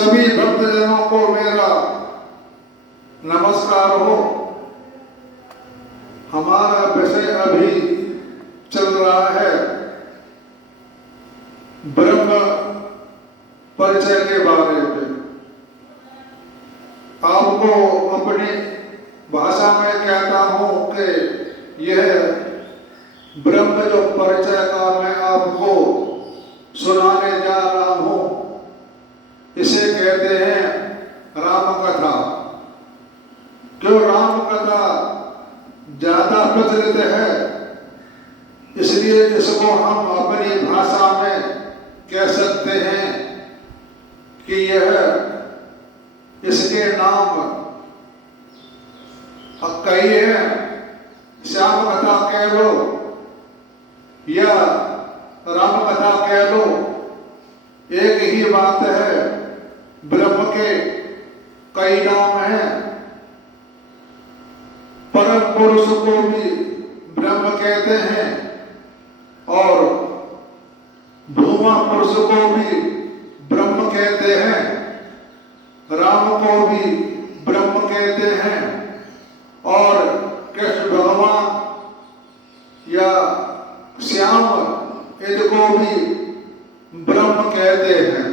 सभी भक्तजनों को मेरा नमस्कार हो। हमारा विषय अभी चल रहा है ब्रह्म परिचय के बारे में। आपको अपनी भाषा में कहता हूं कि यह ब्रह्म जो परिचय का मैं आपको सुनाने जा रहा हूं, इसे कहते हैं राम कथा। जो राम कथा ज्यादा प्रचलित है, इसलिए इसको हम अपनी भाषा में कह सकते हैं कि यह इसके नाम कई है। श्याम कथा कह लो या राम कथा कह लो, एक ही बात है। ब्रह्म के कई नाम हैं। परम पुरुष को भी ब्रह्म कहते हैं और भूमा पुरुष को भी ब्रह्म कहते हैं, राम को भी ब्रह्म कहते हैं और कृष्ण भगवान या श्याम इनको भी ब्रह्म कहते हैं।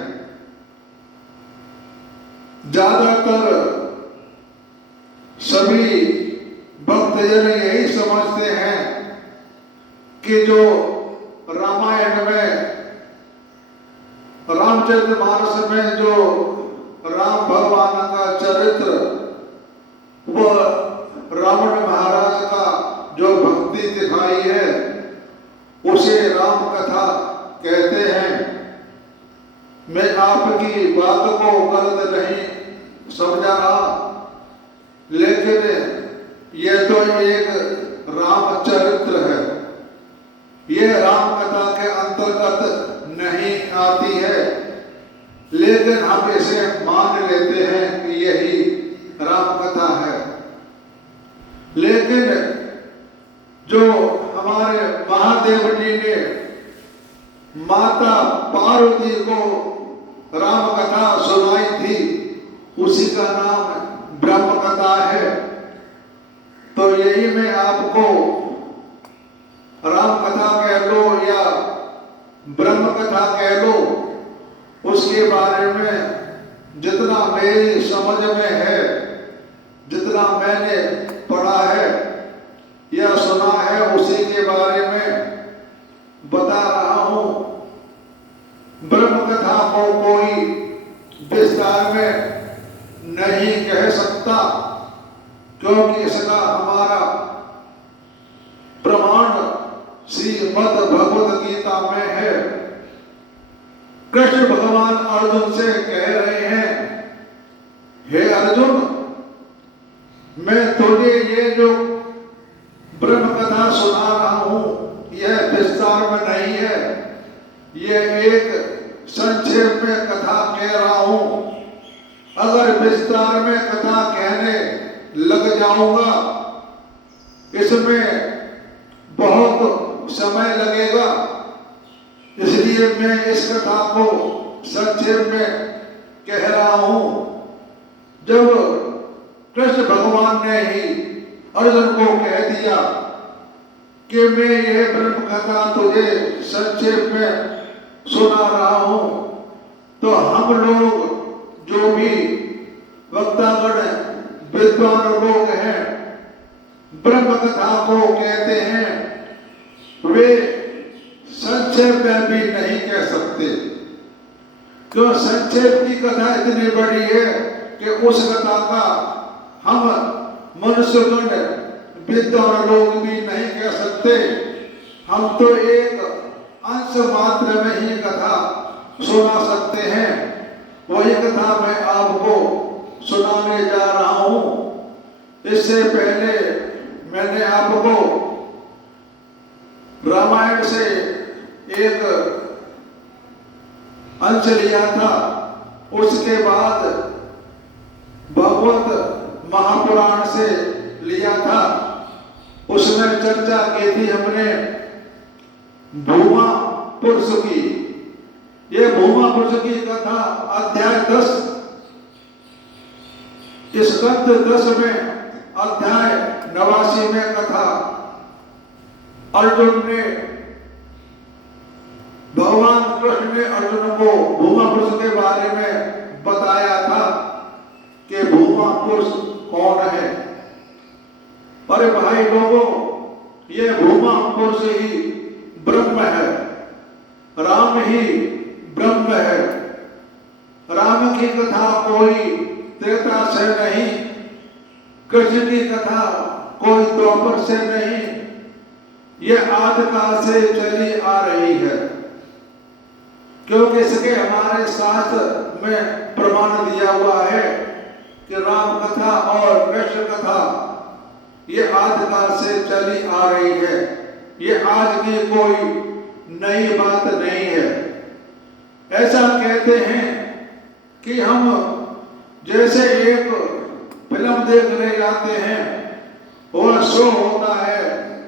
ज्यादातर सभी भक्तजन यही समझते हैं कि जो रामायण में, रामचरितमानस में जो राम भगवान का चरित्र, वह रावण महाराज का जो भक्ति दिखाई है, उसे राम कथा कहते हैं। मैं आपकी बात को गलत नहीं समझा रहा, लेकिन यह तो एक रामचरित्र है। यह राम कथा के अंतर्गत नहीं आती है, लेकिन हम इसे मान लेते हैं कि यही राम कथा है। लेकिन जो हमारे महादेव जी ने माता पार्वती को राम कथा सुनाई थी, उसी का नाम ब्रह्म कथा है। तो यही मैं आपको राम कथा कह लो या ब्रह्म कथा कह लो, उसके बारे में जितना मेरी समझ में है, जितना मैंने पढ़ा है या सुना है, उसी के बारे में बता रहा हूं। ब्रह्म कथा को कोई विस्तार में नहीं कह सकता, क्योंकि इसका हमारा प्रमाण श्रीमद् भगवद गीता में है। कृष्ण भगवान अर्जुन से कह रहे हैं, हे अर्जुन, मैं तुझे ये जो ब्रह्म कथा सुना रहा हूं, यह विस्तार में नहीं है, यह एक संक्षेप में कथा कह रहा हूं। अगर विस्तार में कथा कहने लग जाऊंगा, इसमें बहुत समय लगेगा, इसलिए मैं इस कथा को संक्षेप में कह रहा हूं। जब कृष्ण भगवान ने ही अर्जुन को कह दिया कि मैं यह ब्रह्म कथा तुझे संक्षेप में सुना रहा हूं, तो हम लोग जो भी वक्तागण विद्वान लोग हैं, ब्रह्म कथा को कहते हैं, वे संक्षेप में भी नहीं कह सकते। क्यों? संक्षेप की कथा इतनी बड़ी है कि उस कथा का हम मनुष्यगण विद्वान लोग भी नहीं कह सकते। हम तो एक अंश मात्र में ही कथा सुना सकते हैं। वही कथा मैं आपको सुनाने जा रहा हूं। इससे पहले मैंने आपको रामायण से एक अंश लिया था, उसके बाद भगवत महापुराण से लिया था। उसमें चर्चा की थी हमने भूमा पुरुष की। ये भूमा पुरुष की कथा अध्याय 10 स्कंद 10 में अध्याय 89 में कथा अर्जुन ने भगवान कृष्ण ने अर्जुन को भूमा पुरुष के बारे में बताया था कि भूमा पुरुष कौन है। अरे भाई लोगों, ये भूमा पुरुष ही ब्रह्म है, राम ही ब्रह्म है। राम की कथा कोई त्रेता से नहीं, कृष्ण की कथा कोई द्वापर से नहीं, ये आदिकाल से चली आ रही है। क्योंकि इसके हमारे शास्त्र में प्रमाण दिया हुआ है कि राम कथा और कृष्ण कथा ये आदिकाल से चली आ रही है। ये आज की कोई नई बात नहीं है। ऐसा कहते हैं कि हम जैसे एक फिल्म देखने जाते हैं, वह शो होता है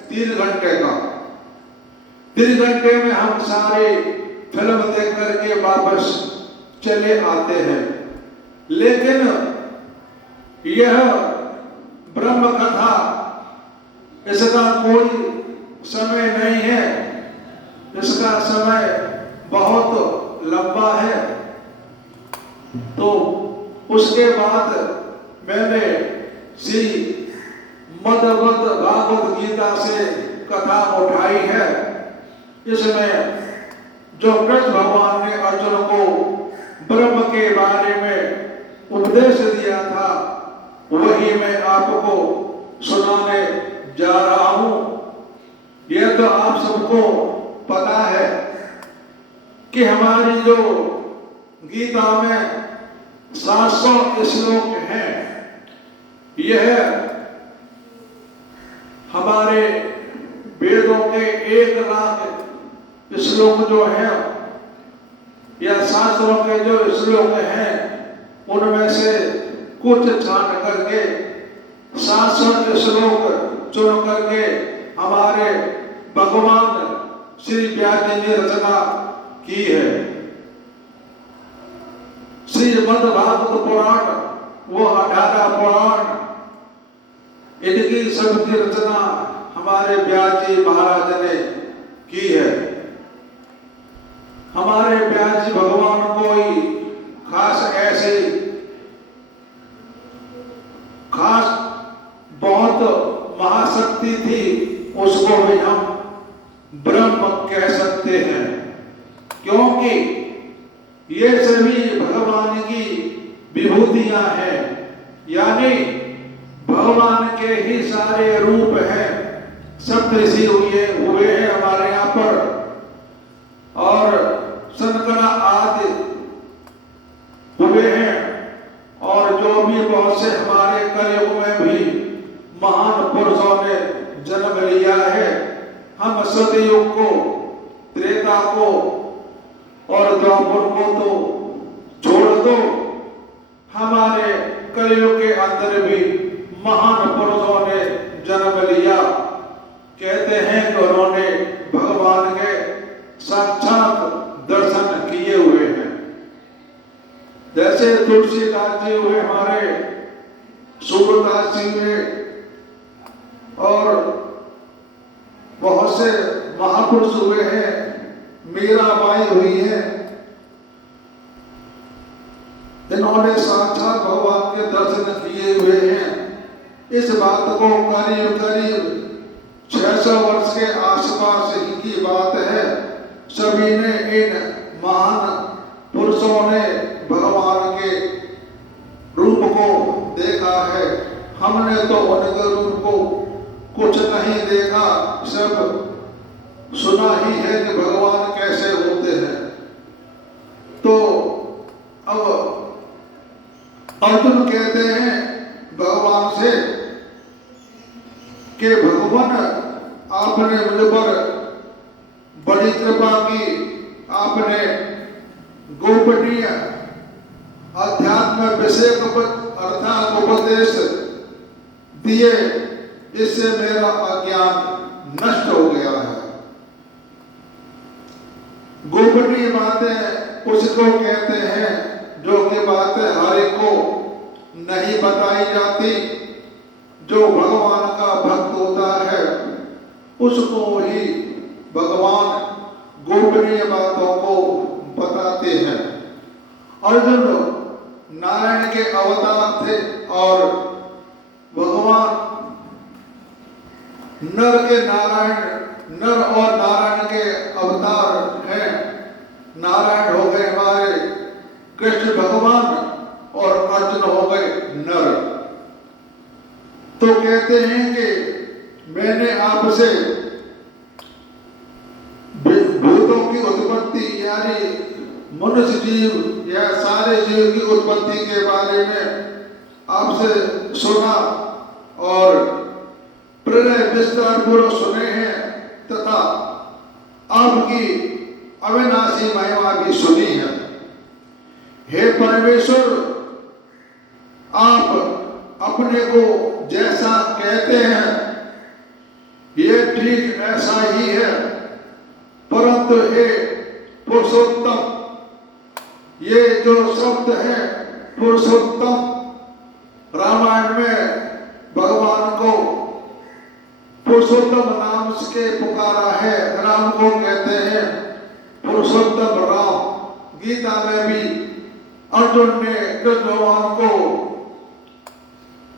3 घंटे का। 3 घंटे में हम सारे फिल्म देख करके वापस चले आते हैं। लेकिन यह ब्रह्म कथा, इसका कोई समय नहीं है, इसका समय बहुत लंबा है। तो उसके बाद मैंने श्री मद्भगवत भागवत गीता से कथा उठाई है। इसमें जो कृष्ण भगवान ने अर्जुन को ब्रह्म के बारे में उपदेश दिया था, वही मैं आपको सुनाने जा रहा हूं। यह तो आप सबको पता है कि हमारी जो गीता में 700 श्लोक हैं, यह हमारे वेदों के 1 लाख श्लोक जो हैं, या शास्त्रों के जो श्लोक हैं, उनमें से कुछ छांट करके 700 श्लोक चुन करके हमारे भगवान श्री व्यास जी ने रचना की है। श्रीमद् भागवत पुराण, वो 18 पुराण, इनकी सबकी रचना हमारे व्यास जी महाराज ने की है। हमारे व्यास जी भगवान कोई खास ऐसे खास बहुत महाशक्ति थी, उसको भी हम ब्रह्म कह सकते हैं। क्योंकि ये सभी भगवान की विभूतियां हैं, यानी भगवान के ही सारे रूप हैं। सप्तऋषि हुए हैं हमारे यहाँ पर, और शंकर आदि हुए हैं, और जो भी बहुत से हमारे कलयुग में भी महान पुरुषों ने जन्म लिया है। हम सतयुग को, त्रेता को और द्वापर को तो छोड़ दो, हमारे कलयुग के अंदर भी महान पुरुषों ने जन्म लिया। कहते हैं कि उन्होंने भगवान के साक्षात दर्शन किए हुए हैं। जैसे तुलसीदास जी हुए हमारे, सूरदास जी हुए, और बहुत से महापुरुष हुए हैं, मीराबाई हुई है। इन्होंने साक्षात भगवान के दर्शन किए हुए हैं। इस बात को करीब 600 वर्ष के आसपास ही की बात है। सभी ने, इन महान पुरुषों ने भगवान के रूप को देखा है। हमने तो उनके रूप को कुछ नहीं देखा, सब सुना ही है कि भगवान कैसे होते हैं। तो अब अर्जुन कहते हैं भगवान से कि भगवान, आपने मुझ पर बड़ी कृपा की, आपने गोपनीय अध्यात्म विषय अर्थात उपदेश दिए, इससे मेरा अज्ञान नष्ट हो गया है। गोपनीय बातें उसको कहते हैं जो कि बातें हर एक को नहीं बताई जाती। जो भगवान का भक्त होता है उसको ही भगवान गोपनीय बातों को बताते हैं। अर्जुन नारायण के अवतार थे और भगवान नर और नारायण के अवतार हैं। नारायण हो गए हमारे कृष्ण भगवान और अर्जुन हो गए नर। तो कहते हैं कि मैंने आपसे भूतों की उत्पत्ति यानी मनुष्य जीव या सारे जीव की उत्पत्ति के बारे में आपसे सुना और प्रलय विस्तार पूर्वक सुने हैं तथा आपकी अविनाशी महिमा भी सुनी है। हे परमेश्वर, आप अपने को जैसा कहते हैं ये ठीक ऐसा ही है, परंतु हे पुरुषोत्तम, ये जो शब्द है पुरुषोत्तम, रामायण में भगवान को पुरुषोत्तम नाम से पुकारा है। राम को कहते हैं पुरुषोत्तम राम। गीता में भी अर्जुन ने कृष्ण भगवान को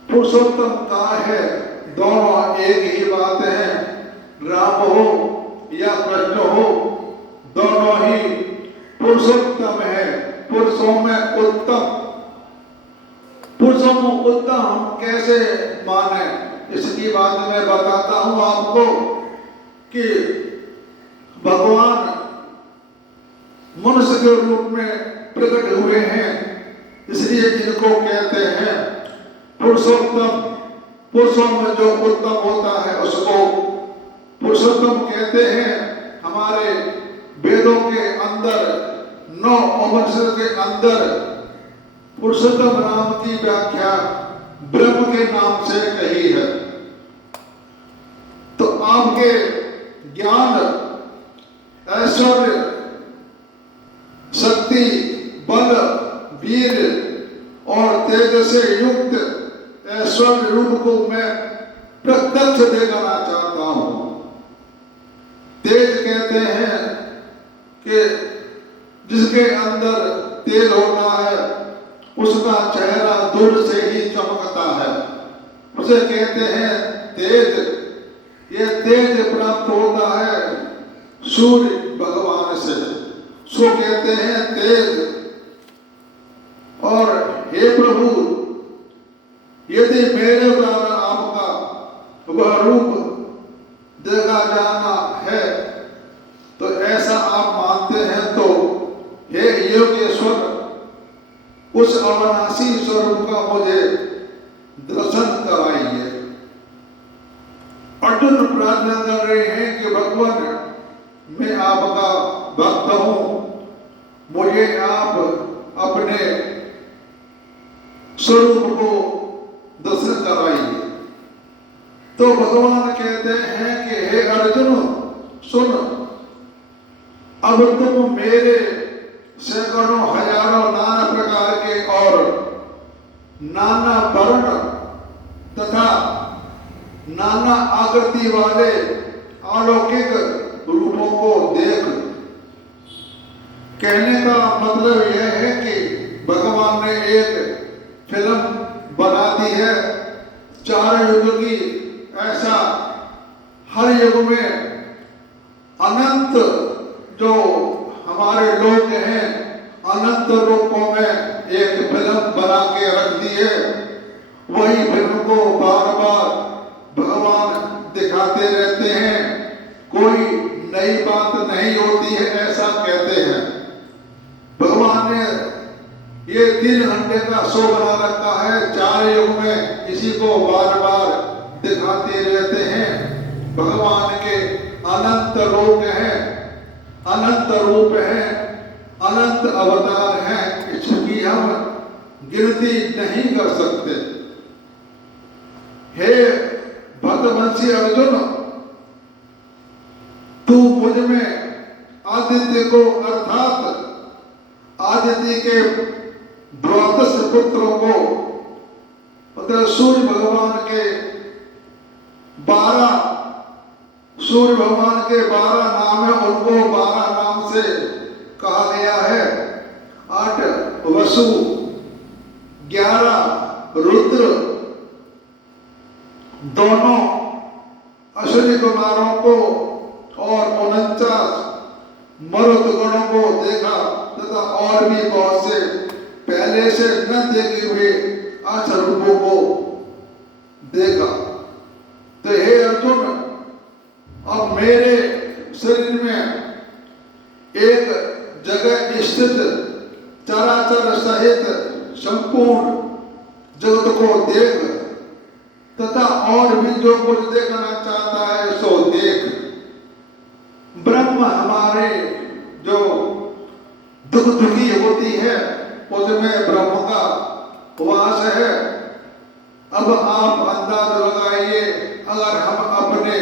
पुरुषोत्तम कहा है। दोनों एक ही बात है, राम हो या कृष्ण हो, दोनों ही पुरुषोत्तम है। पुरुषों में उत्तम, पुरुषों में उत्तम हम कैसे माने, इसकी बात मैं बताता हूं आपको कि भगवान मनुष्य के रूप में प्रकट हुए हैं, इसलिए इनको कहते हैं पुरुषोत्तम। पुरुषों में जो उत्तम होता है उसको पुरुषोत्तम कहते हैं। हमारे वेदों के अंदर 9 उपनिषद के अंदर पुरुषोत्तम नाम की व्याख्या ब्रह्म के नाम से कही है। तो आपके ज्ञान, ऐश्वर्य, शक्ति, बल, वीर और तेज से युक्त ऐश्वर्य रूप को मैं प्रत्यक्ष देखना चाहता हूं। तेज कहते हैं कि जिसके अंदर तेज होता है उसका चेहरा दूर से ही चमकता है, उसे कहते हैं तेज। ये तेज प्राप्त होता है सूर्य भगवान से, सो कहते हैं तेज। और हे प्रभु, यदि मेरे द्वारा आपका वह रूप देखा जाना है तो ऐसा आप मानते हैं तो हे योगेश्वर, उस अविनाशी स्वरूप का मुझे दर्शन कराइए। अर्जुन प्रार्थना कर रहे हैं कि भगवान, मैं आपका भक्त हूं, मुझे आप अपने स्वरूप को दर्शन कराइए। तो भगवान कहते हैं कि हे अर्जुन सुन, अब तुम मेरे सैकड़ों हजारों नाना प्रकार के और नाना वर्ण तथा नाना आकृति वाले अलौकिक रूपों को देख। कहने का मतलब यह है कि भगवान ने एक फिल्म बना दी है 4 युग की। ऐसा हर युग में अनंत जो हमारे लोग हैं अनंत रूपों में एक फिल्म बना के रख दी है। वही फिल्म को बार बार भगवान दिखाते रहते हैं, कोई नई बात नहीं होती है ऐसा कहते हैं। भगवान ने ये 3 घंटे का शो बना रखा है 4 युग में, इसी को बार बार दिखाते रहते हैं। भगवान के अनंत लोक हैं, अनंत रूप हैं, अनंत अवतार हैं, इसकी हम गिनती नहीं कर सकते। हे भक्तवंशी अर्जुन, तू मुझ में आदित्य को अर्थात आदित्य के द्वादश पुत्रों को तो सूर्य भगवान के 12 नाम है, उनको 12 नाम से कहा गया है। 8 वसु, 11 रुद्र, दोनों अश्विनी कुमारों को और 49 मरुत गणों को देखा तथा और भी बहुत से पहले से न देखे हुए आचार रूपों को देखा। तो हे अर्जुन, अब मेरे शरीर में एक जगह स्थित चराचर सहित संपूर्ण जगत को देख तथा और भी जो कुछ देखना चाहता है सो देख। ब्रह्म हमारे जो दुख दुखी होती है उसमें ब्रह्म का वास है। अब आप अंदाज लगाइए, अगर हम अपने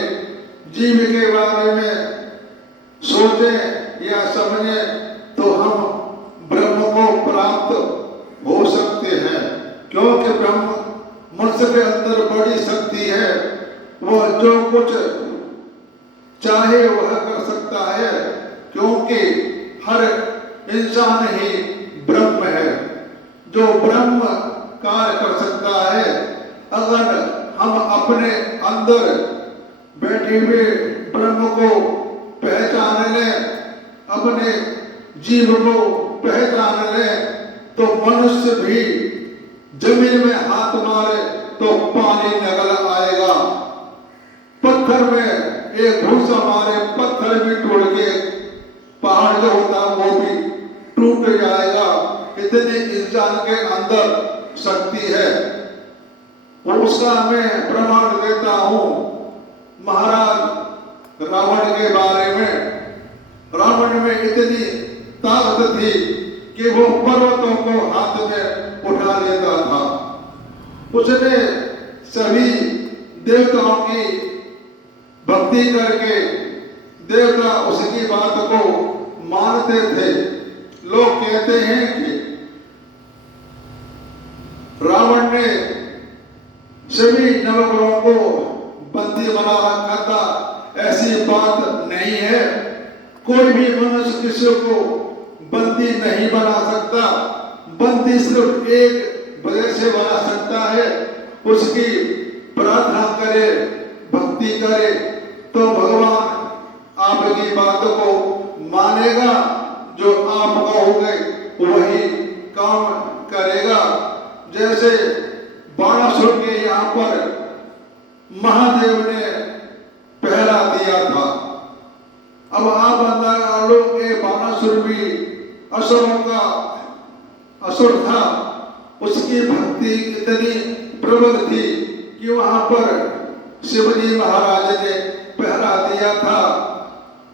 जीव के बारे में सोचें या समझें तो हम ब्रह्म को प्राप्त हो सकते हैं, क्योंकि ब्रह्म मनुष्य के अंदर बड़ी शक्ति है। वह जो कुछ चाहे वह कर सकता है, क्योंकि हर इंसान ही ब्रह्म है। जो ब्रह्म कार्य कर सकता है, अगर हम अपने अंदर बैठे हुए ब्रह्म को पहचान लें, अपने जीव को पहचान लें, तो मनुष्य भी जमीन में हाथ मारे तो पानी निकल आएगा। पत्थर में एक घूसा मारे, पत्थर भी टूट के पहाड़ जो होता है वो भी टूट जाएगा। इतनी इंसान के अंदर शक्ति है। उसका मैं प्रमाण देता हूं महाराज रावण के बारे में। रावण में इतनी ताकत थी कि वो पर्वतों को हाथ में उठा लेता था। उसने सभी देवताओं की भक्ति करके देवता उसकी बात को मानते थे। लोग कहते हैं कि रावण ने सभी नवग्रहों को बंदी बना रखा था, ऐसी बात नहीं है। कोई भी मनुष्य किसी को बंदी नहीं बना सकता। बंदी सिर्फ एक वजह से बना सकता है, उसकी प्रार्थना करे, भक्ति करे, तो भगवान आपकी बात को मानेगा। जो आप कहोगे वही काम करेगा। जैसे बाणासुर के यहाँ पर महादेव ने पहरा दिया था। अब आप अंदाजा लो कि बाणासुर भी असुरों का असुर था। उसकी भक्ति इतनी प्रबल थी कि वहां पर शिवजी महाराज ने पहरा दिया था,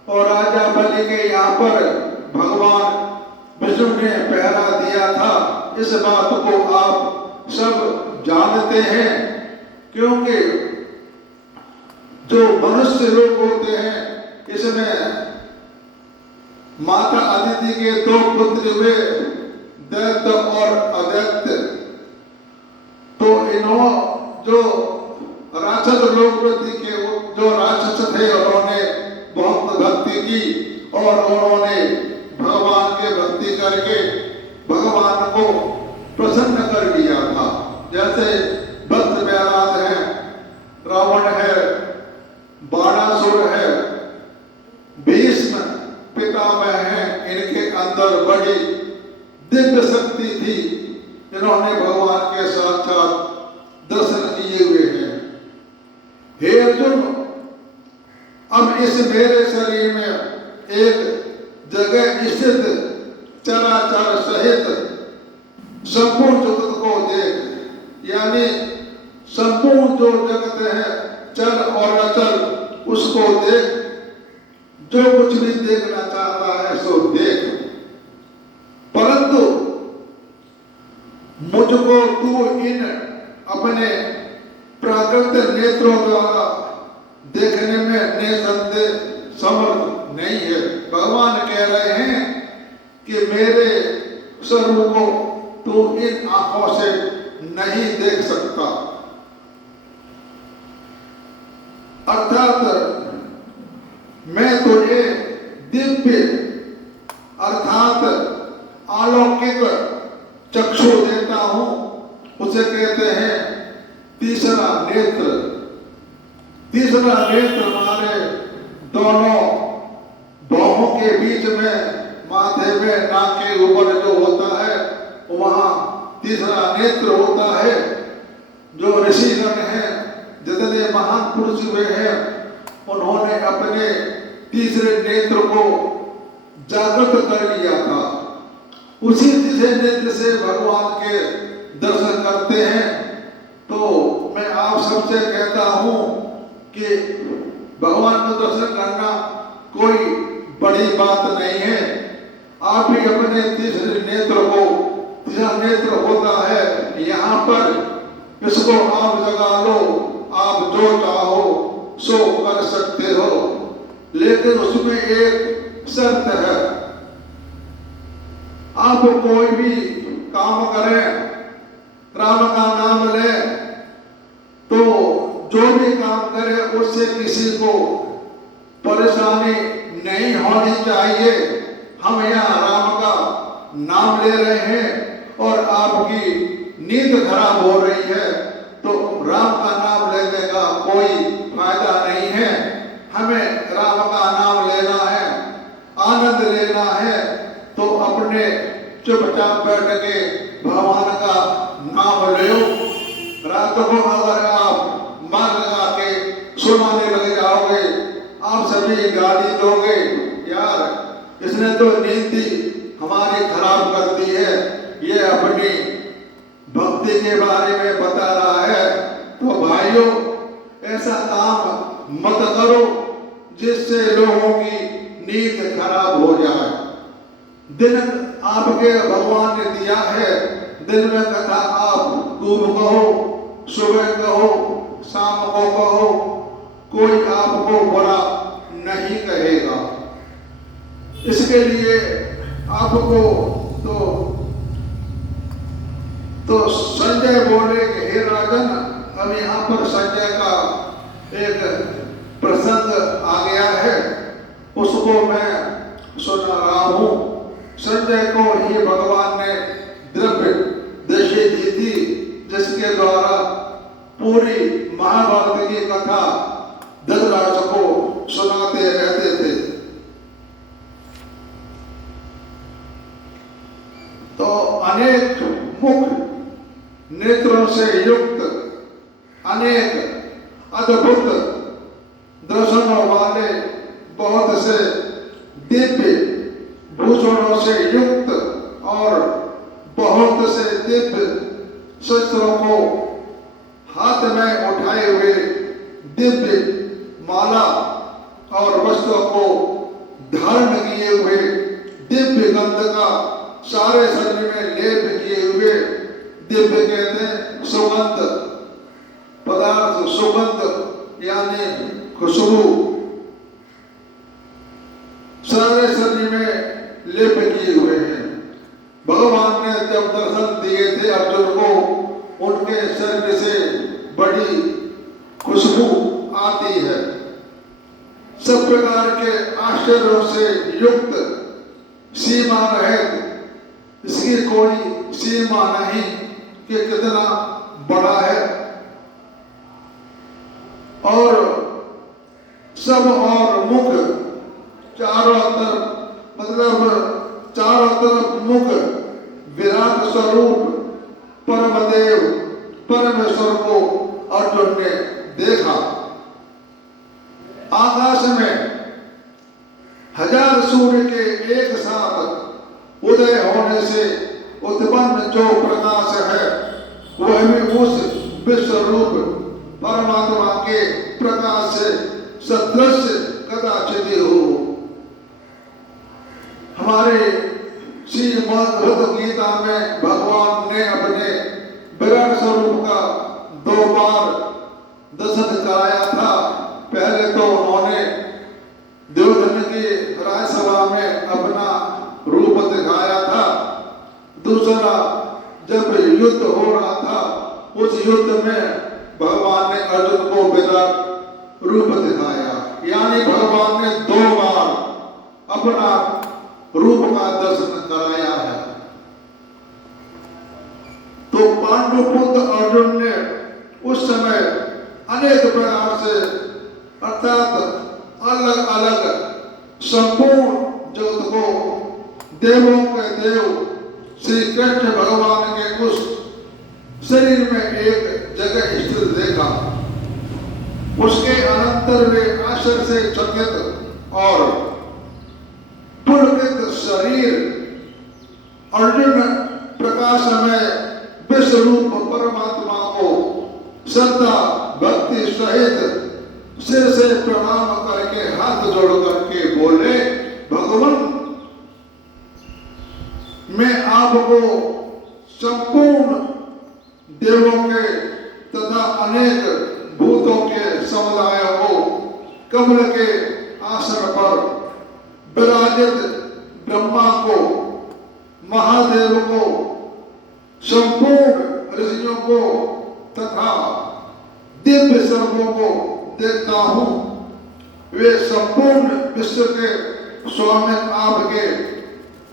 और राजा बलि के यहाँ पर भगवान विष्णु ने पहरा दिया था। इस बात को आप सब जानते हैं, क्योंकि जो मनुष्य लोग होते हैं इसमें माता अदिति के 2 पुत्र हुए, दैत्य और अदैत्य। तो इन्हों जो राक्षस लोग के जो राक्षस थे उन्होंने बहुत भक्ति की और उन्होंने भगवान के भक्ति करके भगवान को प्रसन्न कर दिया था। जैसे भक्त प्रहलाद है, रावण है, बाणासुर है, भीष्म पितामह है, इनके अंदर बड़ी दिव्य शक्ति थी। इन्होंने भगवान के साक्षात दर्शन किए हुए हैं। हे अर्जुन, अब इस मेरे शरीर में एक जगह स्थित चराचर सहित संपूर्ण जगत को देख। यानी संपूर्ण जो जगत है, चल और अचल, उसको देख। जो कुछ भी देखना चाहता है सो देख, परंतु मुझको तू इन अपने प्राकृतिक नेत्रों द्वारा देखने में निसंदेह समर्थ नहीं है। भगवान कह रहे हैं कि मेरे स्वरूप को तू इन आंखों से नहीं देख सकता। अर्थात मैं तुझे दिव्य अर्थात अलौकिक चक्षु देता हूं, उसे कहते हैं तीसरा नेत्र। तीसरा नेत्र हमारे दोनों बाहों के बीच में, माथे में, नाक के ऊपर जो होता है वहां तीसरा नेत्र होता है। जो ऋषिगण हैं, जितने महान पुरुष हुए हैं, उन्होंने अपने तीसरे नेत्र को जागृत कर लिया था। उसी तीसरे नेत्र से भगवान के दर्शन करते हैं। तो मैं आप सबसे कहता हूं कि भगवान का दर्शन करना कोई बड़ी बात नहीं है। आप भी अपने तीसरे नेत्र को, तीसरा नेत्र होता है यहाँ पर, इसको आप जगा लो। आप जो चाहो सो कर सकते हो, लेकिन उसमें एक शर्त है। आप कोई भी काम करें, राम का नाम ले, तो जो भी काम करे उससे किसी को परेशानी नहीं होनी चाहिए। हम यहाँ राम का नाम ले रहे हैं और आपकी नींद खराब हो रही है, तो राम का नाम लेने का कोई फायदा नहीं है। हमें राम का नाम लेना है, आनंद लेना है, तो अपने चुपचाप बैठ के भगवान का नाम लो। रात को अगर आप मन लगा के सुनाने लग जाओगे, आप सभी गाली दोगे, यार इसने तो नींद हमारी खराब कर दी है, ये अपनी भक्ति के बारे में बता रहा है। तो भाइयों, ऐसा काम मत करो जिससे लोगों की नींद खराब हो जाए। दिन आपके भगवान ने दिया है, दिन में कथा आप खूब कहो, सुबह कहो, शाम को कहो, कोई आपको बुरा नहीं कहेगा। इसके लिए आपको तो संजय बोले कि हे राजन, अब यहाँ पर संजय का एक प्रसंग आ गया है, उसको मैं सुना रहा हूँ। संजय को ही भगवान ने द्रव्य दृष्टि दी थी, जिसके द्वारा पूरी महाभारत की कथा धृतराष्ट्र को सुनाते रहते थे। तो अनेक मुख नेत्रों से युक्त, अनेक अद्भुत दर्शनों वाले, बहुत से दिव्य भूषणों से युक्त और बहुत से दिव्य शस्त्रों को हाथ में उठाए हुए, दिव्य माला और वस्त्रों को धारण किए हुए, दिव्य गंध का सारे शरीर में लेप किए हुए, दिव्य कहते हैं सुगंध पदार्थ, सुगंध यानी खुशबू, सारे शरीर में लेप किए हुए हैं। भगवान ने जब दर्शन दिए थे अर्जुन को, उनके शरीर से बड़ी खुशबू आती है। सब प्रकार के आश्चर्यों से युक्त, सीमा रहित, इसकी कोई सीमा नहीं कि कितना बड़ा है। और सब और मुख चारों तरफ, मतलब चारों तरफ मुख विराट स्वरूप परमदेव परमेश्वर को अर्जुन ने देखा। आकाश में 1000 सूर्य के एक साथ उदय होने से उत्पन्न जो प्रकाश है, वह भी उस विश्व रूप परमात्मा के प्रकाश से सदृश कदाचित हो। हमारे श्रीमद् गीता में भगवान ने अपने विराट स्वरूप का 2 बार दर्शन कराया था। पहले तो उन्होंने देवधन की राजसभा में अपना रूप दिखाया था। दूसरा, जब युद्ध हो रहा था उस युद्ध में भगवान ने अर्जुन को विराट रूप दिखाया, यानी भगवान ने 2 बार अपना रूप का दर्शन कराया है। तो पांडुपुत्र अर्जुन ने उस समय अनेक प्रकार से अर्थात अलग अलग संपूर्ण जगत को देवों के देव श्री कृष्ण भगवान के उस शरीर में एक जगह स्थित देखा। उसके अनंतर वे आश्चर्य से चकित और पुलकित शरीर अर्जुन प्रकाश में विश्व रूप परमात्मा को श्रद्धा भक्ति सहित सिर से प्रणाम करके हाथ जोड़ करके बोले, भगवान मैं आपको संपूर्ण देवों के तथा अनेक भूतों के समुदाय को कमल के आसन पर विराजित ब्रह्मा को, महादेव को, संपूर्ण ऋषियों को तथा दिव्य सर्वों को देखता हूँ। वे संपूर्ण विश्व के स्वामी आपके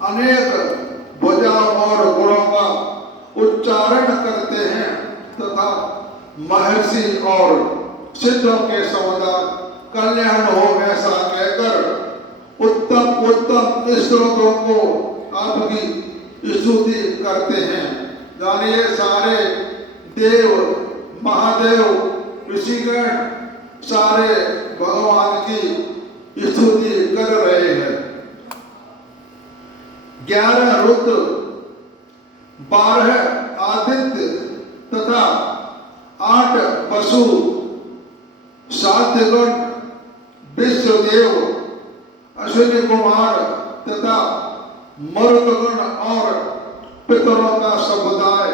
अनेक भुजा और गुणों का उच्चारण करते हैं तथा महर्षि और सिद्धों के समुदाय कल्याण हो ऐसा कहकर उत्तम उत्तम स्तोत्रों को आपकी स्तुति करते हैं। जानिए सारे देव महादेव ऋषिगण सारे भगवान की स्तुति कर रहे हैं। 11 रुद्र 12 आदित्य तथा 8 वसु 7 गण विश्वदेव अश्विनी कुमार तथा मरुतगण और पितरों का समुदाय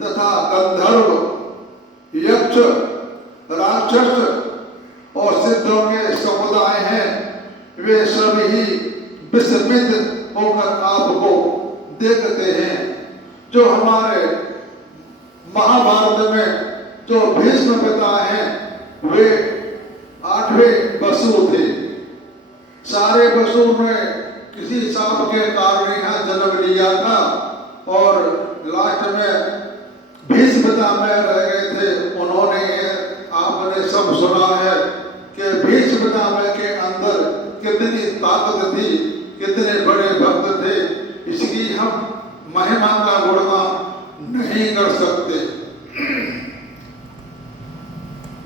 तथा गंधर्व यक्ष राक्षस और सिद्धों के समुदाय हैं। वे सभी विस्मित होकर आपको देखते हैं। जो हमारे महाभारत में जो भीष्म पिता हैं वे 8वें वसु थे। सारे वसु ने किसी शाप के कारण यहाँ जन्म लिया था और लास्ट में भीष्म पिता में रह गए थे। उन्होंने आपने सब सुना है कि भीष्म पितामह के अंदर कितनी ताकत थी, कितने बड़े भक्त थे। इसकी हम महिमा का गुणगान नहीं कर सकते।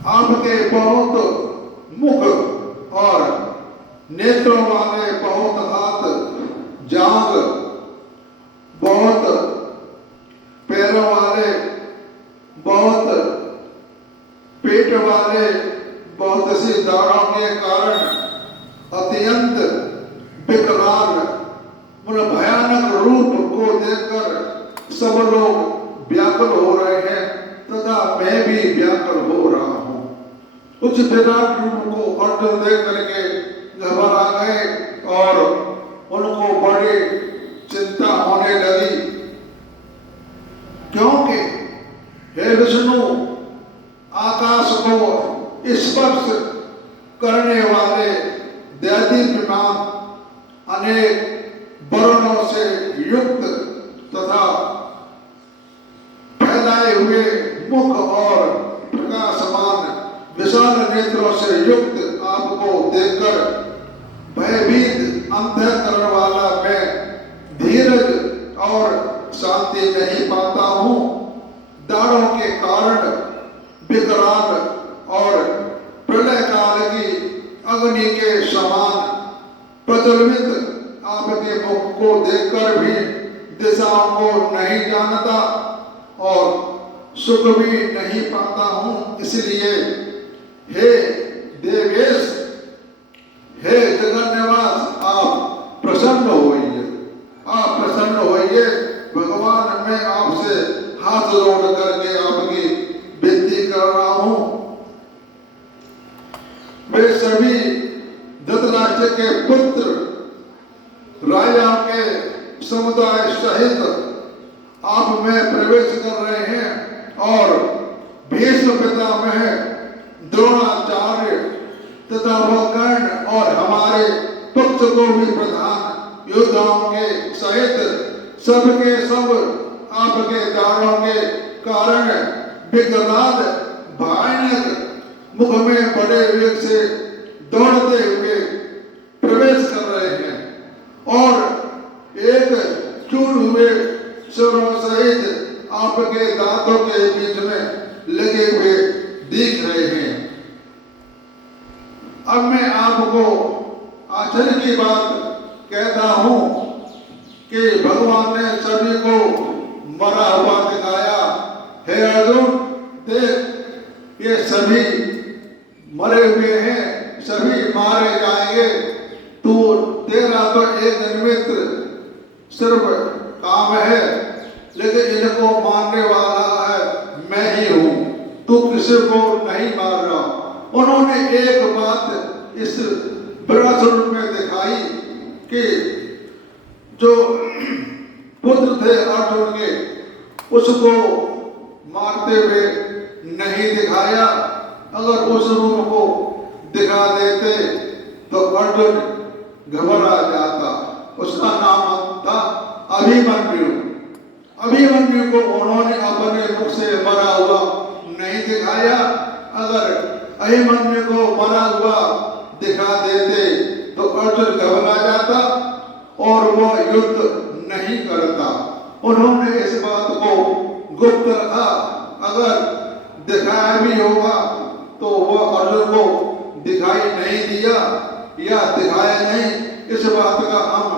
आपके बहुत मुख और नेत्रों वाले बहुत हाथ जांग, बहुत पैरों वाले, बहुत पेट वाले, बहुत सी दाढ़ों के कारण अत्यंत विकराल उन भयानक रूप को देखकर सब लोग व्याकुल हो रहे हैं तथा मैं भी व्याकुल हो रहा हूँ। उस विराट रूप को अर्जुन देख करके घबरा गए और उनको बड़ी चिंता होने लगी, क्योंकि हे विष्णु आकाश को स्पर्श करने वाले दैदीप्यमान अनेक वर्णों से युक्त तथा फैलाए हुए मुख और प्रकाशमान विशाल नेत्रों से युक्त आपको देखकर भयभीत अंतःकरण वाला मैं धीरज और शांति नहीं पाता हूँ। दाढ़ों के कारण विकराल और प्रलय काल की अग्नि के समान प्रज्वलित आपके मुख को देखकर भी दिशाओं को नहीं जानता और सुख भी नहीं पाता हूँ। इसलिए हे देवेश, हे जगन्निवास, आप प्रसन्न होइए, आप प्रसन्न होइए। भगवान मैं आपसे हाथ जोड़ करके आपकी विनती कर रहा हूँ। वे सभी धृतराष्ट्र के पुत्र राजा के समुदाय सहित आप में प्रवेश कर रहे हैं और जो भी प्रधान योद्धाओं के सहित सबके सब आपके दानों के कारण विकराल भयानक मुख में बड़े वेग से दौड़ते हुए प्रवेश कर रहे हैं और एक चूर हुए स्वरों सहित आपके दांतों के बीच में लगे हुए दिख रहे हैं। अब मैं आपको आश्चर्य की बात कहता हूं कि भगवान ने सभी को मरा हुआ दिखाया। हे अर्जुन, देख ये सभी मरे हुए हैं, सभी मारे जाएंगे। तू तेरा तो एक निमित्त सिर्फ काम है, लेकिन इनको मारने वाला है मैं ही हूं, तू किसी को नहीं मार रहा। उन्होंने एक बात इस विरासत में दिखाई कि जो पुत्र थे अर्जुन के, उसको मारते हुए नहीं दिखाया। अगर उस रूप को दिखा देते तो अर्जुन घबरा जाता। उसका नाम था अभिमन्यु। अभिमन्यु को उन्होंने अपने मुख से मरा हुआ नहीं दिखाया। अगर अभिमन्यु को मरा हुआ दिखा देते तो अर्जुन घबरा जाता और वह युद्ध नहीं करता। उन्होंने इस बात को गुप्त रखा। अगर दिखाया भी होगा तो वह अर्जुन को दिखाई नहीं दिया या दिखाया नहीं, इस बात का हम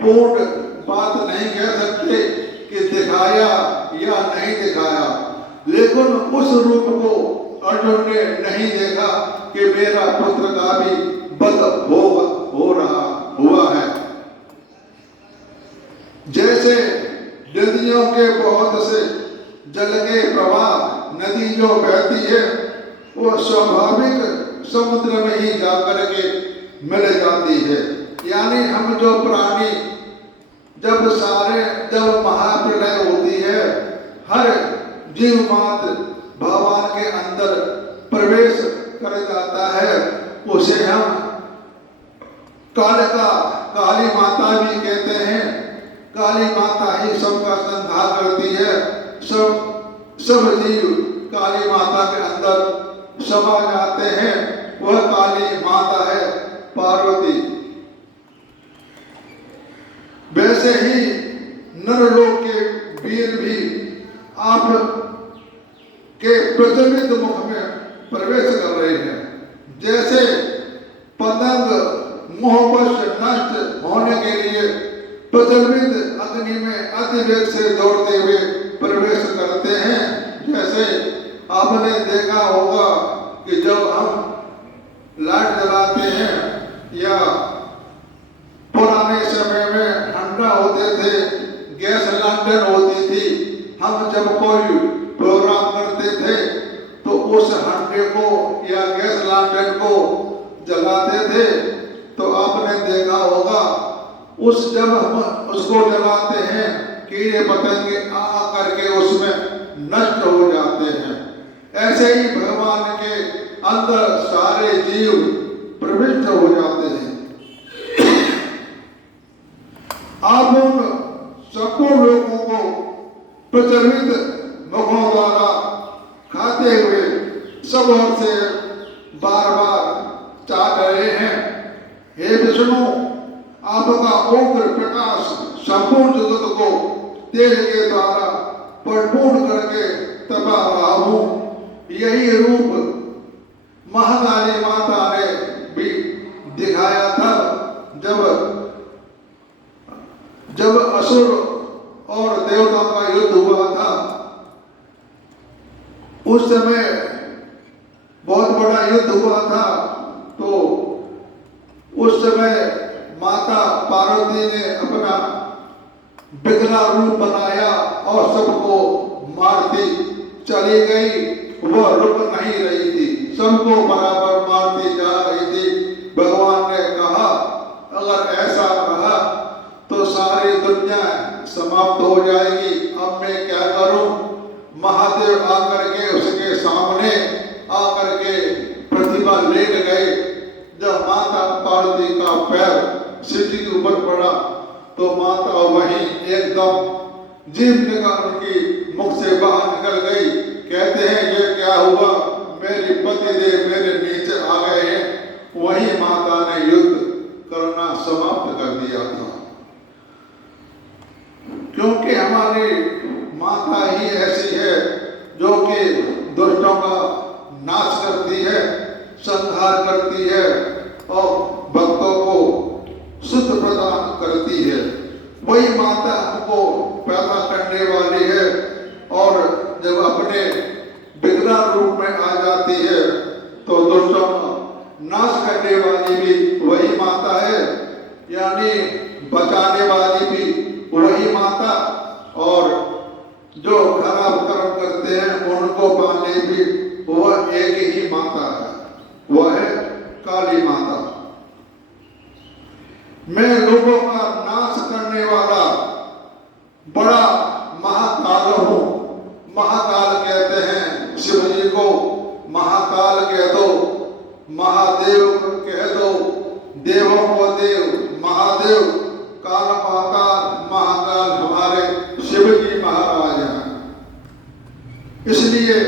पूर्ण बात नहीं कह सकते कि दिखाया या नहीं दिखाया। लेकिन उस रूप को अर्जुन ने नहीं देखा कि मेरा पुत्र का भी वध हो रहा हुआ है। जैसे नदियों के बहुत से जल के प्रवाह, नदी जो बहती है वो स्वाभाविक समुद्र में ही जाकर के मिल जाती है। यानी हम जो प्राणी जब महाप्रलय होती है, हर जीव मात्र भगवान के अंदर प्रवेश कर जाता है, उसे हम काली माता भी कहते हैं। काली माता ही सबका संहार करती है। सब जीव काली माता के अंदर समा जाते हैं। वह काली माता है पार्वती। वैसे ही नरलोक के वीर भी आप के प्रज्वलित मुख में प्रवेश कर रहे हैं। जैसे पतंग मोहवश नष्ट होने के लिए प्रज्वलित अग्नि में अतिवेग से दौड़ते हुए प्रवेश करते हैं, जैसे आपने देखा होगा कि जब हम लाइट जलाते हैं या पुराने समय में ठंडा होते थे, गैस लैंटर्न होती थी, हम जब कोई प्रोग्राम करते थे तो उस हंडे को या गैस लैंटर्न को जलाते थे। तो आपने देखा होगा जब हम उसको जलाते हैं, कीड़े पतंगे आ करके उसमें नष्ट हो जाते हैं। ऐसे ही भगवान के अंदर सारे जीव प्रविष्ट हो जाते हैं। आप उन सबको लोगों को प्रचलित मुखों द्वारा खाते हुए सब ओर से बार बार चाट रहे हैं। हे विष्णु, आपका उग्र प्रकाश संपूर्ण जगत को तेज के द्वारा परिपूर्ण करके तपा रहा हूं। यही रूप महाकाली माता ने भी दिखाया था जब असुर और देवताओं का युद्ध हुआ था। उस समय बहुत बड़ा युद्ध हुआ था, तो उस समय माता पार्वती ने अपना बिगड़ा रूप बनाया और सबको मारती चली गई। वह रुक नहीं रही थी, सबको बराबर मारती जा रही थी। भगवान ने कहा अगर ऐसा रहा तो सारी दुनिया समाप्त हो जाएगी। अब मैं क्या करूं? महादेव आकर के उसके सामने आकर के प्रतिमा लेट गए। जब माता पार्वती का पैर शिव जी के ऊपर पड़ा तो माता वहीं एकदम जीभ निकाल उनकी मुख से बाहर निकल गई। कहते हैं ये क्या हुआ, मेरे पति देव मेरे नीचे आ गए हैं। वही माता ने युद्ध करना समाप्त कर दिया था, क्योंकि हमारी माता ही ऐसी है जो कि दुष्टों का नाश करती है, संहार करती है और भक्तों को शुद्ध प्रदान करती है। वही माता हमको पैदा करने वाली है और जब अपने विकराल रूप में आ जाती है तो दुष्टों का नाश करने वाली भी वही माता है, यानी बचाने वाली भी वही माता, और जो खराब कर्म करते हैं उनको पालने भी वह एक ही माता है, वह है काली माता। मैं लोगों का नाश करने वाला बड़ा महाकाल हूं। महाकाल कहते हैं शिव जी को, महाकाल कह दो, महादेव कह दो, देवों को देव महादेव, काल महाकाल महाकाल हमारे शिव जी महाराज हैं। इसलिए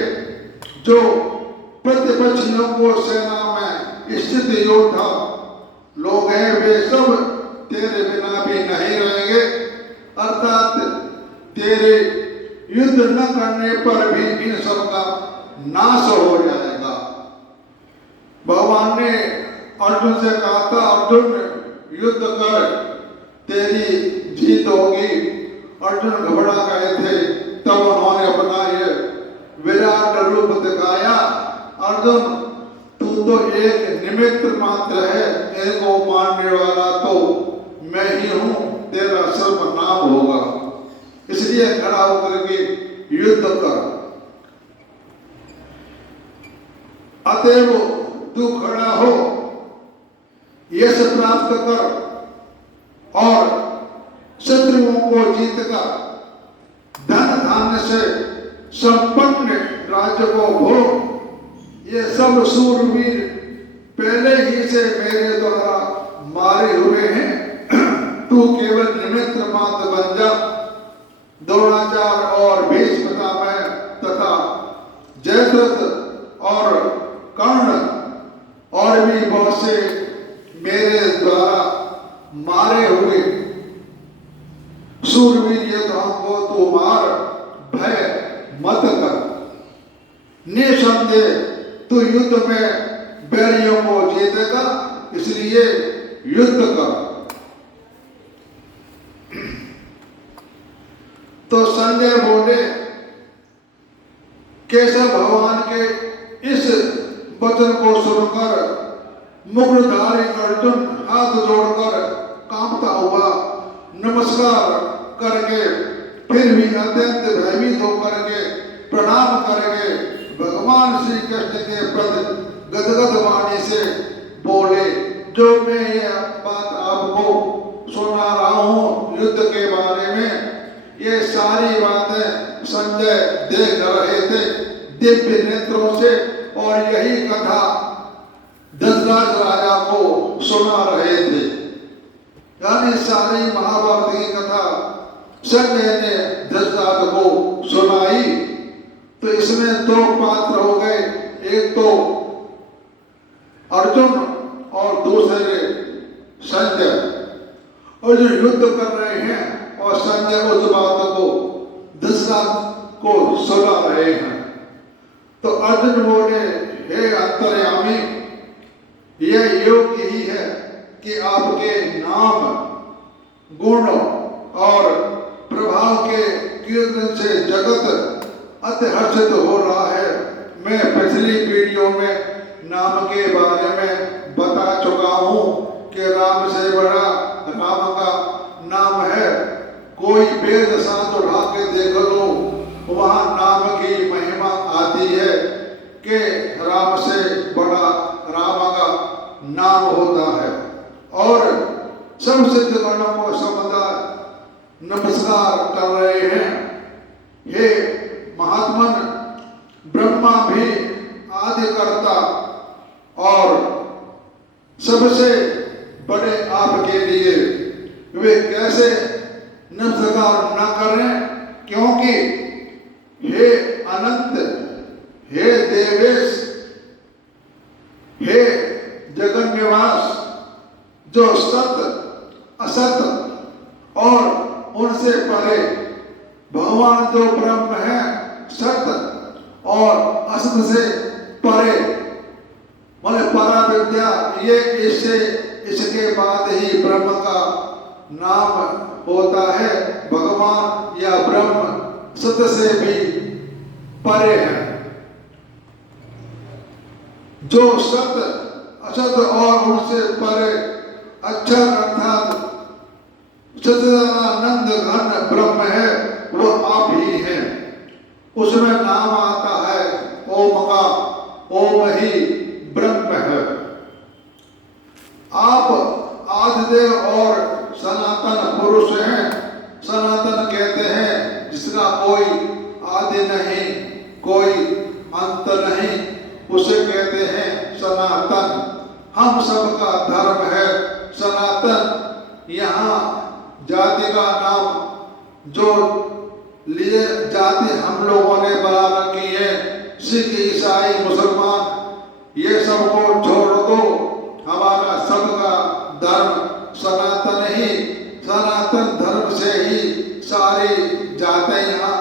जो प्रतिपक्षियों को सेना में स्थित योद्धा लोग हैं वे सब तेरे बिना भी नहीं रहेंगे, अर्थात तेरे युद्ध न करने पर भी इन सब का नाश हो जाएगा। भगवान ने अर्जुन से कहा था, अर्जुन युद्ध कर तेरी जीत होगी। अर्जुन घबरा गए थे, तब उन्होंने अपना ये विराट रूप दिखाया। अर्जुन तू तो एक निमित्त मात्र है, इनको मारने वाला तो मैं ही हूं, तेरा सर्वनाम होगा। इसलिए खड़ा होकर के युद्ध कर। अतएव तू खड़ा हो, यश प्राप्त कर और शत्रुओं को जीत कर धन धान्य से संपन्न राज्य को भोग। ये सब सूरवीर पहले ही से मेरे द्वारा मारे हुए हैं, तू केवल निमित्त मात्र बन जा। द्रोणाचार्य और भीष्मपितामह तथा जयद्रथ और कर्ण और भी बहुत से मेरे द्वारा मारे हुए सूरवीर योद्धाओं को तू मार, भय मत कर। निसंदेह तू युद्ध में बैरियों को जीतेगा, इसलिए युद्ध कर। तो संजय बोले, केशव भगवान के इस वचन को सुनकर मुकुटधारी अर्जुन हाथ जोड़कर कांपता हुआ नमस्कार करके फिर भी अत्यंत भयभीत होकर के प्रणाम करके भगवान श्री कृष्ण के प्रति गदगद वाणी से बोले, जो मैं यह बात आपको सुना रहा हूँ युद्ध के बारे में, ये सारी बातें संजय देख रहे थे दिव्य नेत्रों से, और यही कथा दशरथ राजा को सुना रहे थे। यानी सारी महाभारत की कथा संजय ने दशरथ को सुनाई। तो इसमें दो पात्र हो गए, एक तो अर्जुन और दूसरे संजय, और जो युद्ध कर रहे हैं और संजय उस बात को दशरथ को सुना रहे हैं। तो अर्जुन बोले, हे अंतर्यामी, यह योग्य ही है कि आपके नाम गुण और प्रभाव के कीर्तन से जगत अतिहर्षित हो रहा है। मैं पिछली वीडियो में नाम के बारे में बता चुका हूँ कि राम से बड़ा राम का नाम है। कोई वेद शास्त्र उठा के देख लो, वहाँ नाम की महिमा आती है कि राम से बड़ा राम का नाम होता है। और सब सिद्ध गणों को समुदाय नमस्कार कर रहे हैं। हे महात्मन, ब्रह्मा भी आदि कर्ता और सबसे पड़े आपके लिए, वे कैसे नमस्कार न करें, क्योंकि हे अनंत, हे देवेश, हे जगन निवास, जो सत्य असत और उनसे परे, भगवान जो ब्रह्म है सत्य और असत से परे, मतलब परा विद्या, ये इसके बाद ही ब्रह्म का नाम होता है। भगवान या ब्रह्म सत्य से भी परे है। जो सत्य असत और उनसे परे अक्षर अर्थात सच्चिदानंद घन ब्रह्म है, वो आप ही हैं। उसमें नाम आता है ओम का, ओम ही ब्रह्म है। आप आदिदेव और सनातन पुरुष हैं। सनातन कहते हैं जिसका कोई आदि नहीं, कोई अंत नहीं, उसे कहते हैं सनातन। हम सबका धर्म है सनातन। यहाँ जाति का नाम जो लिए जाति हम लोगों ने बना रखी है, सिख ईसाई मुसलमान, ये सबको छोड़ दो। हमारा सबका धर्म सनातन ही, सनातन धर्म से ही सारी जातें यहाँ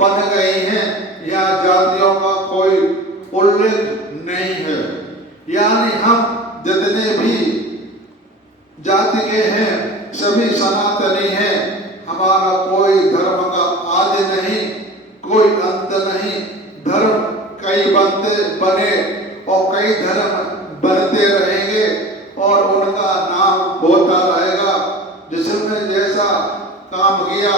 बन गई हैं। यहाँ जातियों का कोई उल्लेख नहीं है। यानी हम जितने भी जाति के हैं सभी सनातनी हैं। हमारा कोई धर्म का आदि नहीं, कोई अंत नहीं। धर्म कई बनते बने और कई धर्म बनते रहेंगे और उनका नाम होता रहेगा। जिसने जैसा काम किया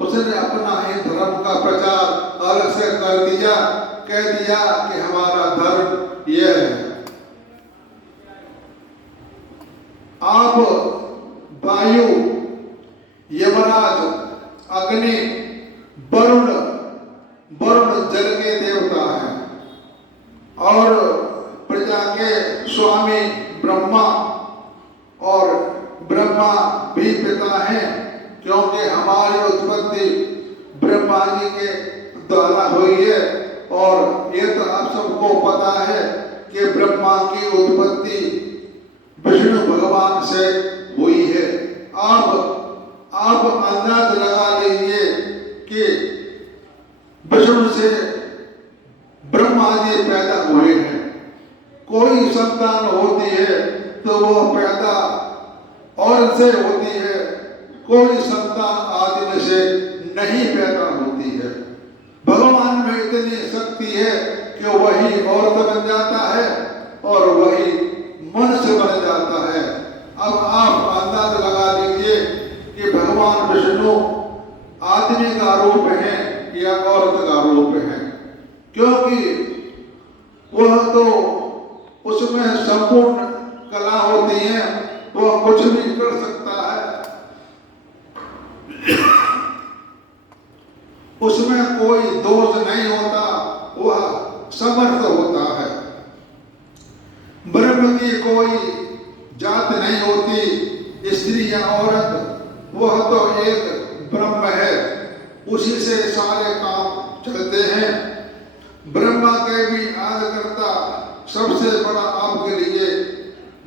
उसने अपना ही धर्म का प्रचार अलग से कर दिया, कह दिया कि हमारा धर्म यह है। आप वायु, यमराज, अग्नि, वरुण, वरुण जल के देवता हैं और प्रजा के स्वामी ब्रह्मा, और ब्रह्मा भी पिता हैं, क्योंकि हमारी उत्पत्ति ब्रह्मा जी के द्वारा हुई है। और ये तो आप सबको पता है कि ब्रह्मा की उत्पत्ति विष्णु भगवान से हुई है। आप अंदाज लगा लीजिए कि विष्णु से ब्रह्मा जी पैदा हुए हैं। कोई संतान होती है तो वो पैदा और से होती है, कोई संतान आदमी से नहीं पैदा होती है। भगवान में इतनी शक्ति है कि वही औरत बन जाता है और वही मनुष्य बन जाता है। अब आप अंदाज लगा लीजिए कि भगवान विष्णु आदमी का रूप है या औरत का रूप है, क्योंकि वह तो उसमें संपूर्ण कला होती है, वह कुछ भी कर सकता है। उसमें कोई दोष नहीं होता, वह समर्थ होता है। ब्रह्म की कोई जात नहीं होती, स्त्री या औरत, वह तो एक ब्रह्म है, उसी से सारे काम चलते हैं। ब्रह्मा के भी आदकर्ता सबसे बड़ा आपके लिए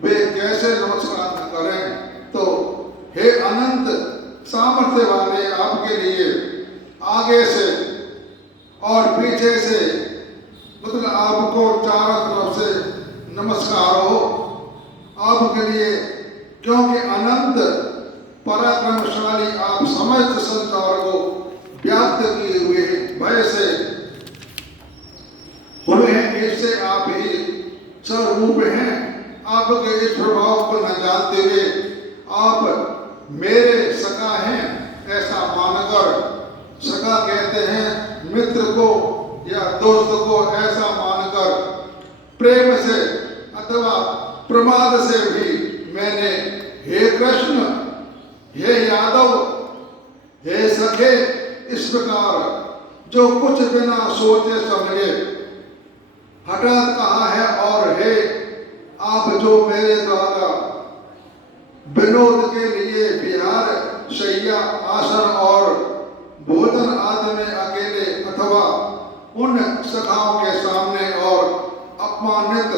वे कैसे नमस्कार करें। तो हे अनंत सामर्थ्य वाले, आपके लिए आगे से और पीछे से, मतलब आपको चारों तरफ से नमस्कार हो आपके लिए, क्योंकि अनंत पराक्रमशाली आप समस्त संसार को व्याप्त किए हुए भय से हुए हैं। इससे आप ही स्वरूप हैं। आपके इस प्रभाव को न जानते हुए आप मेरे सखा हैं ऐसा मानकर, सखा कहते हैं मित्र को या दोस्त को, ऐसा मानकर प्रेम से अथवा प्रमाद से भी मैंने हे कृष्ण, हे यादव, हे सखे, इस प्रकार जो कुछ बिना सोचे समझे हठात कहा है, और हे आप जो मेरे द्वारा विनोद के लिए विहार, शैया, आसन और भोजन आदि में अकेले अथवा उन सखाओं के सामने और अपमानित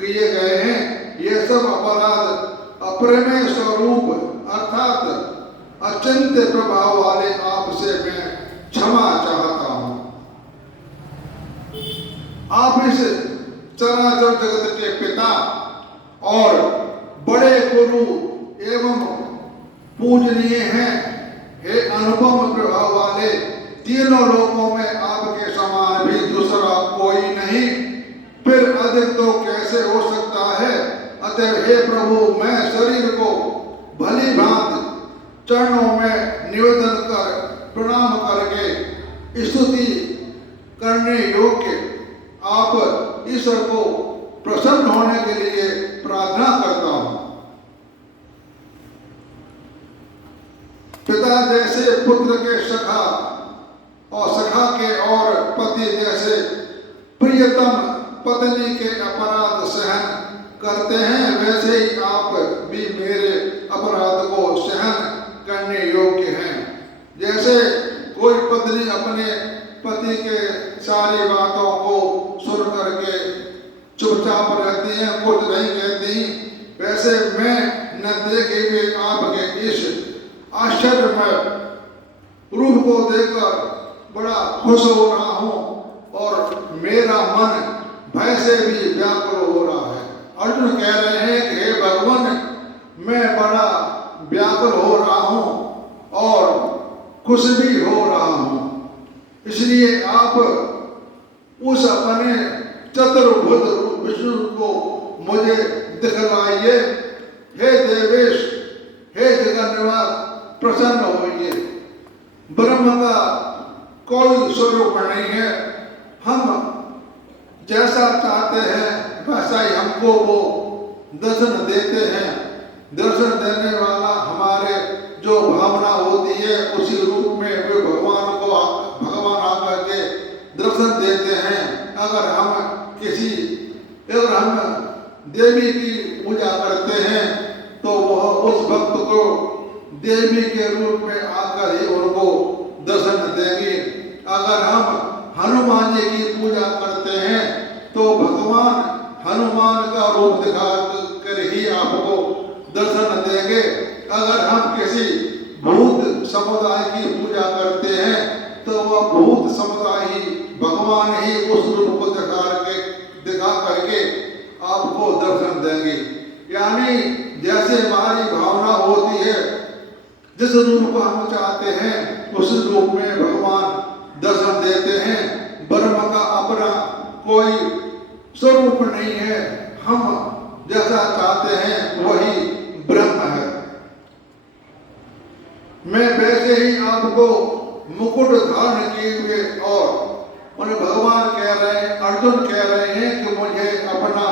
किए गए हैं। ये सब अपराध अप्रमेय स्वरूप अर्थात अचिंत्य प्रभाव वाले आपसे मैं क्षमा चाहता हूं। आप इस चराचर जगत के पिता और बड़े गुरु एवं पूजनीय हैं। हे अनुपम प्रभाव वाले, तीनों लोकों में आपके समान भी दूसरा कोई नहीं, फिर अधिक तो कैसे हो सकता है। अतः हे प्रभु, मैं शरीर को भली भांति चरणों में निवेदन कर प्रणाम करके स्तुति करने योग्य आप ईश्वर को प्रसन्न होने के लिए प्रार्थना करता हूं। पिता जैसे पुत्र के सखा और सखा के और पति जैसे प्रियतम पत्नी के अपराध सहन करते हैं, वैसे ही आप भी मेरे अपराध को सहन करने योग्य हैं। जैसे कोई पत्नी अपने पति के सारी बातों को सुन करके चुपचाप रहती है, कुछ नहीं कहती, वैसे मैं न देखे हुए आपके इस आश्चर्यमय रूप को देखकर बड़ा खुश हो रहा हूं और मेरा मन भय से भी व्याकुल हो रहा है। अर्जुन कह रहे हैं कि हे भगवान, मैं बड़ा व्याकुल हो रहा हूं और खुश भी हो रहा हूं, इसलिए आप उस अपने चतुर्भुज विष्णु को मुझे दिखलाइए। हे देवेश, हे जगन्नाथ, प्रसन्न होइए। ब्रह्म का कोई स्वरूप नहीं है, हम जैसा चाहते हैं वैसा ही हमको वो दर्शन देते हैं। दर्शन देने वाला हमारे जो भावना होती है उसी रूप में वे भगवान आकर के दर्शन देते हैं। अगर हम देवी की पूजा करते हैं तो वह उस भक्त को देवी के रूप में आकर ही उनको दर्शन देंगे। अगर हम हनुमान जी की पूजा करते हैं तो भगवान हनुमान का रूप दिखा कर ही आपको दर्शन देंगे। अगर हम किसी भूत समुदाय की पूजा करते हैं तो वह भूत समुदाय ही भगवान ही उस रूप को दिखा करके आपको दर्शन देंगे। यानी जैसे हमारी भावना होती है, जिस रूप को हम चाहते हैं उस रूप में भगवान दर्शन देते हैं। ब्रह्म का अपना कोई स्वरूप नहीं है, हम जैसा चाहते हैं वही ब्रह्म है। मैं वैसे ही आपको मुकुट धारण किए हुए और उन्हें भगवान कह रहे हैं, अर्जुन कह रहे हैं कि मुझे अपना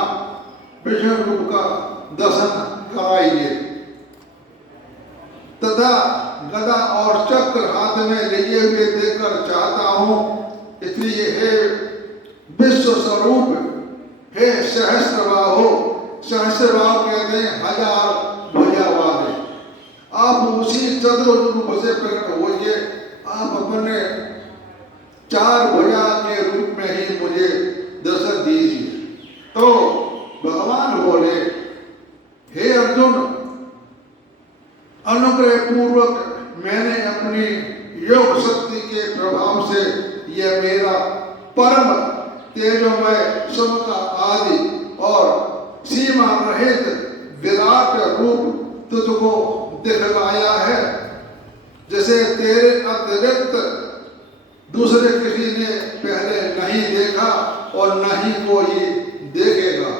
विष्णु रूप का दर्शन कराइए तथा गदा और चक्र हाथ में लिए हुए देखकर चाहता हूं। इसलिए हे विश्व स्वरूप, हे सहस्त्रबाहो, सहस्त्रबाहु कहते हैं हजार भुजा वाले, आप उसी चतुर्भुज रूप से प्रकट होइए। आप अपने चार भुजा के रूप में ही मुझे दर्शन दीजिए। तो भगवान बोले, हे अर्जुन, अनुग्रह पूर्वक मैंने अपनी योग शक्ति के प्रभाव से यह मेरा परम तेजोमय सबका आदि और सीमा रहित विराट रूप तुझको दिखलाया है, जैसे तेरे अतिरिक्त दूसरे किसी ने पहले नहीं देखा और न ही कोई देखेगा।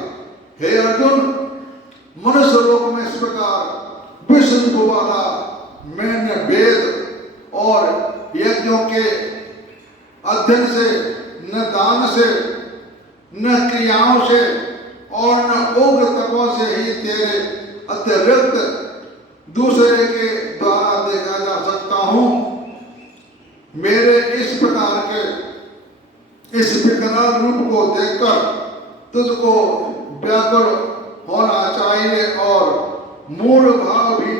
हे अर्जुन, मनुष्य लोक में इस प्रकार विष्णु वाला मैंने वेद और यज्ञों के अध्ययन से, न दान से, न क्रियाओं से और न उग्र तपों से ही तेरे अतिरिक्त दूसरे के द्वारा देखा जा सकता हूं। मेरे इस प्रकार के इस विकराल रूप को देखकर तुझको व्याकुल होना चाहिए और मूल भाव भी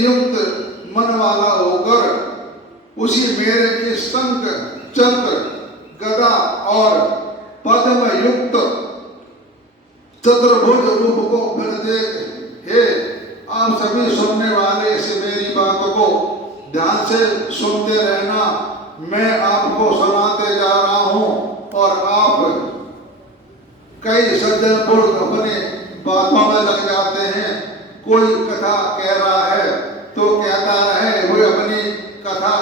युक्त मन वाला होकर उसी मेरे के शंख चक्र गदा और पद्म युक्त चतुर्भुज रूप को फिर देख। हे आप सभी सुनने वाले इस मेरी बात को ध्यान से सुनते रहना। मैं आपको सुनाते जा रहा हूं और आप कई सज्जन पुरुष अपने बातों में लग जाते हैं। कोई कथा कह रहा है तो कहता रहे, वो अपनी कथा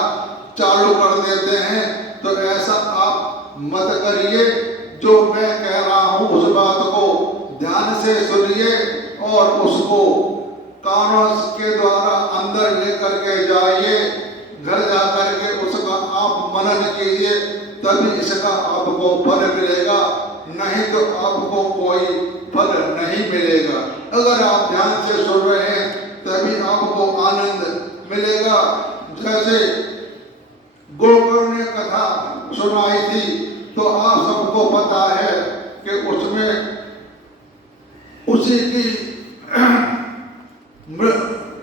चालू कर देते हैं। तो ऐसा आप मत करिए। जो मैं कह रहा हूं उस बात को ध्यान से सुनिए और उसको कानों के द्वारा अंदर लेकर के जाइए। घर जाकर के उसका आप मनन कीजिए, तभी इसका आपको फल मिलेगा, नहीं तो आपको कोई फल नहीं मिलेगा। अगर आप ध्यान से सुन रहे हैं तभी आपको आनंद मिलेगा। जैसे गोकर्ण ने कथा सुनाई थी तो आप सबको पता है कि उसमें उसी की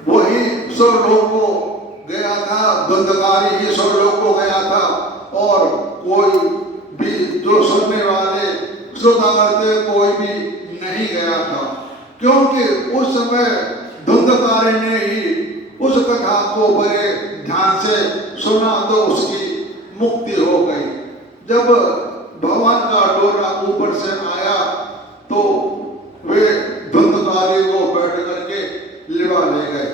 वही स्वर्गलोक को गया था, धुंधकारी ही स्वर्गलोक को गया था और कोई भी जो सुनने वाले श्रोतागण कोई भी नहीं गया था, क्योंकि उस समय धुंधकारी ने ही उस कथा को बड़े ध्यान से सुना तो उसकी मुक्ति हो गई। जब भगवान का डोरा ऊपर से आया तो वे धुंधकारी को बैठ करके लिवा ले गए।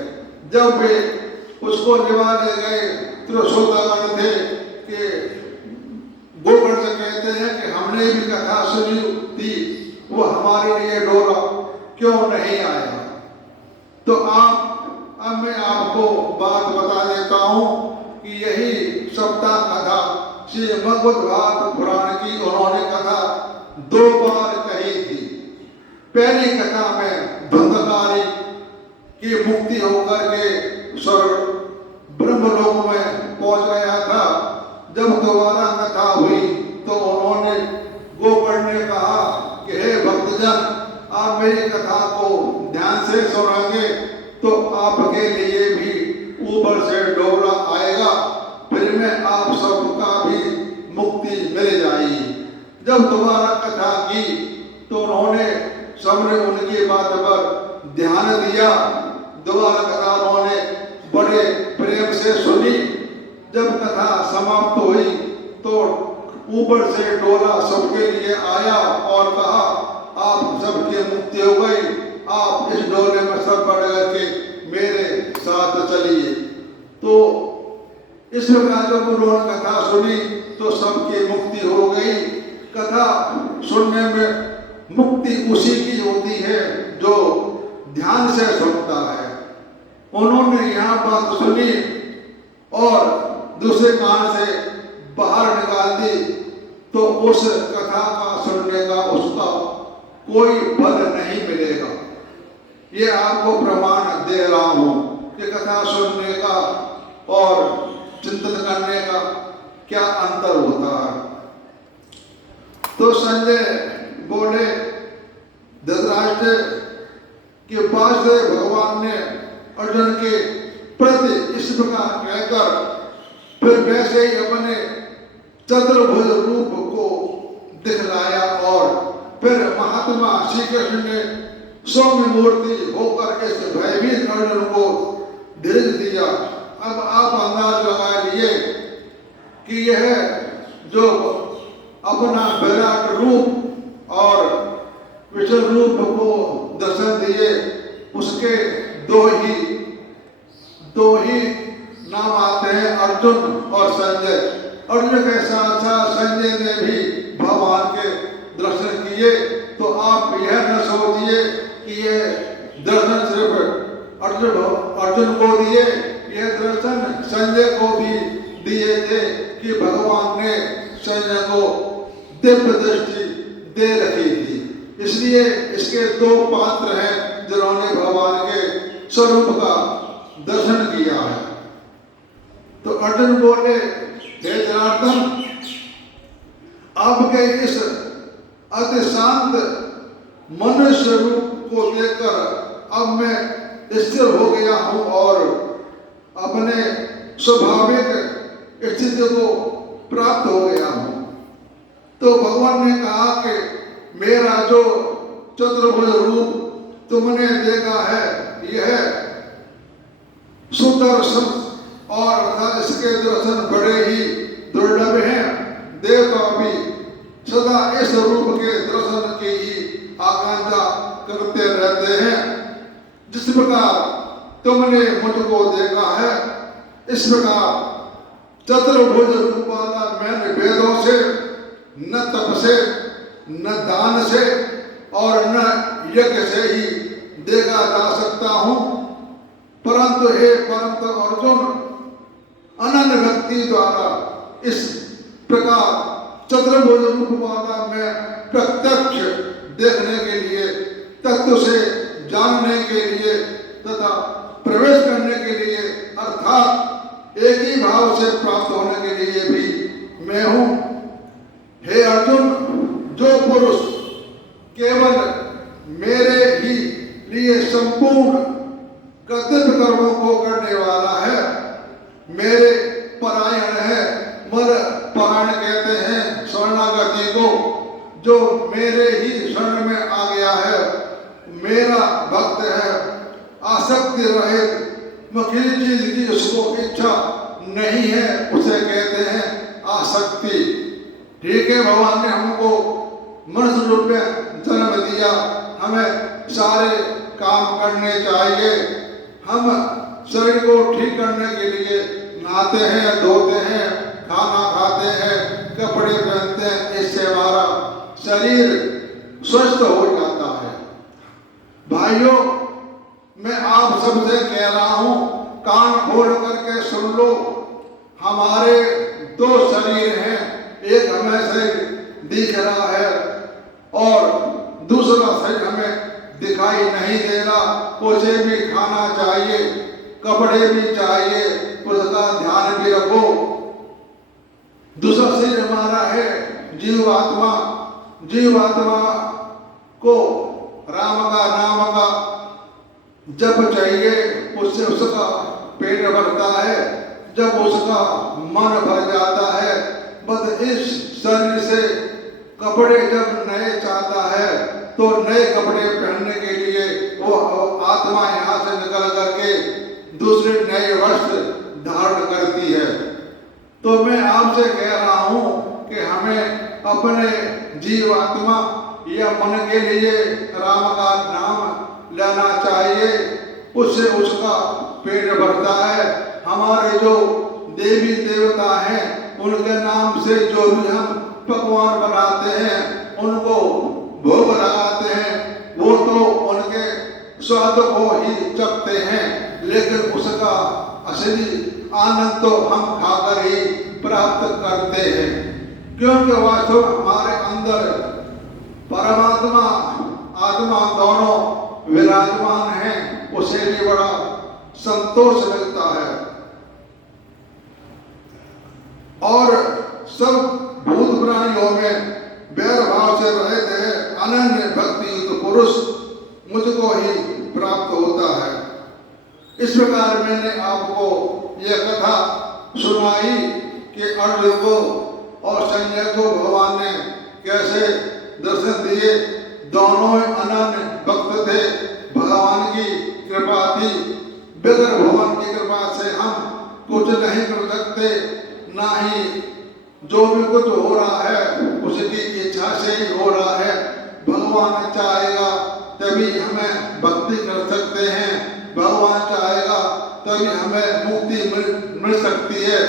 जब वे उसको लिवा ले गए तो श्रोतागण थे कि गोकर्ण से कहते हैं कि हमने भी कथा सुनी थी, वो हमारे लिए डोरा क्यों नहीं आया। तो अब मैं आपको बात बता देता हूं कि यही सप्ताह कथा श्री भगवत पुराण की उन्होंने कथा 2 बार कही थी। पहली कथा में धुंधकारी की मुक्ति होकर के स्वर्ग ब्रह्मलोक में पहुंच गया था। जब दोबारा कथा हुई तो उन्होंने गोकर्ण ने कहा कि हे भक्तजन, आप मेरी कथा को ध्यान से सुनेंगे तो आपके लिए भी ऊपर से डोरा आएगा, फिर में आप सबका भी मुक्ति मिल जाएगी। जब दोबारा कथा की तो उन्होंने सबने उनकी बात पर ध्यान दिया। दोबारा कथा उन्होंने बड़े प्रेम से सुनी। जब कथा समाप्त हुई तो ऊपर से डोला सबके लिए आया और कहा, आप सबकी मुक्ति हो गई, आप इस डोले में सब बढ़ करके मेरे साथ चलिए। तो इस प्रकार जब उन्होंने कथा सुनी तो सबकी मुक्ति हो गई। कथा सुनने में मुक्ति उसी की होती है जो ध्यान से सुनता है। उन्होंने यहाँ बात सुनी और दूसरे कान से बाहर निकाल दी तो उस कथा का सुनने का उसका कोई फल नहीं मिलेगा। ये आपको प्रमाण दे रहा हूं कि कथा सुनने का और चिंतन करने का क्या अंतर होता है। तो संजय बोले, धृतराष्ट्र के पास से भगवान ने अर्जुन के प्रति इस प्रकार कहकर फिर वैसे ही अपने चतुर्भुज रूप को दिखलाया और फिर महात्मा श्री कृष्ण ने सौम्य मूर्ति होकर इस भयभीत अर्जुन को भेज दिया। अब आप अंदाज लगा लिए कि यह जो अपना विराट रूप और विशाल रूप को दर्शन दिए, उसके दो ही नाम आते हैं, अर्जुन और संजय। अर्जुन के साथ साथ संजय ने भी भगवान के दर्शन किए। तो आप यह न सोचिए कि यह दर्शन सिर्फ अर्जुन को दिए, यह दर्शन संजय को भी दिए थे कि भगवान ने संजय को दिव्य दृष्टि दे रखी थी। इसलिए इसके 2 पात्र हैं जिन्होंने भगवान के स्वरूप का दर्शन किया है। तो अर्जुन बोले, हे जनार्दन, आपके इस अति शांत मनुष्य रूप को देखकर अब मैं स्थिर हो गया हूं और अपने स्वाभाविक स्थिति को प्राप्त हो गया हूँ। तो भगवान ने कहा कि मेरा जो चतुर्भुज रूप तुमने देखा है यह सुदर्शन और इसके दर्शन बड़े ही दुर्लभ हैं। देवता भी सदा इस रूप के दर्शन की ही आकांक्षा करते रहते हैं। जिस प्रकार तुमने मुझको देखा है इस प्रकार चतुर्भुज रूप वाला मैंने वेदों से न तप से न दान से और न यज्ञ से ही देखा जा सकता हूँ, परंतु हे परंतु अर्जुन अनन्य भक्ति द्वारा इस प्रकार चतुर्भुज रूप वाला मैं प्रत्यक्ष देखने के लिए, तत्व से जानने के लिए तथा प्रवेश करने के लिए अर्थात एक ही भाव से प्राप्त होने के लिए भी मैं हूँ। हे अर्जुन, जो पुरुष केवल मेरे ही लिए संपूर्ण कर्तव्य कर्मों को करने वाला है, मेरे परायण है, मर परायण कहते हैं शरणागति को, जो मेरे ही शरण में आ गया है, मेरा भक्त है, आसक्ति रहित, किसी चीज की उसको इच्छा नहीं है, उसे कहते हैं आसक्ति। ठीक है, भगवान ने हमको मनुष्य रूप में जन्म दिया, हमें सारे काम करने चाहिए। हम शरीर को ठीक करने के लिए नहाते हैं, धोते हैं, खाना खाते हैं, कपड़े पहनते हैं, इससे हमारा शरीर स्वस्थ हो जाता है। भाइयों, मैं आप सबसे कह रहा हूँ, कान खोल करके सुन लो। हमारे दो शरीर हैं, एक हमें से दिख रहा है और दूसरा शरीर हमें दिखाई नहीं दे रहा। उसे भी खाना चाहिए, कपड़े भी चाहिए, उसका ध्यान भी रखो। दूसरा शरीर हमारा है जीवात्मा। जीवात्मा को राम का नाम का जब चाहिए, उससे उसका पेट भरता है। जब उसका मन भर जाता है, बस इस शरीर से कपड़े जब नए चाहता है तो नए कपड़े पहनने के लिए वो आत्मा यहाँ से निकल करके दूसरे नए वस्त्र धारण करती है। तो मैं आपसे कह रहा हूँ कि हमें अपने जीवात्मा या मन के लिए राम का नाम लेना चाहिए, उससे उसका पेट भरता है। हमारे जो देवी देवता हैं उनके नाम से जो भी हम पकवान बनाते हैं, उनको भोग लगाते हैं, वो तो उनके स्वाद को ही चखते हैं, लेकिन उसका असली आनंद तो हम खाकर ही प्राप्त करते हैं। क्योंकि वास्तव हमारे अंदर परमात्मा आत्मा दोनों विराजमान हैं, उसे भी बड़ा संतोष मिलता है। और सब भूत प्राणियों में वैर भाव से रहित है अनन्य भक्ति युक्त पुरुष मुझको ही प्राप्त होता है। इस प्रकार मैंने आपको यह कथा सुनाई कि अर्जुन को और संजय को भगवान ने कैसे दर्शन दिए। दोनों अनन्य भक्त थे, भगवान की कृपा थी। बगैर भगवान की कृपा से हम कुछ नहीं कर सकते, ना ही जो भी कुछ हो रहा है उसकी इच्छा से ही हो रहा है। भगवान चाहेगा तभी हमें भक्ति कर सकते हैं, भगवान चाहेगा तभी हमें मुक्ति मिल सकती है।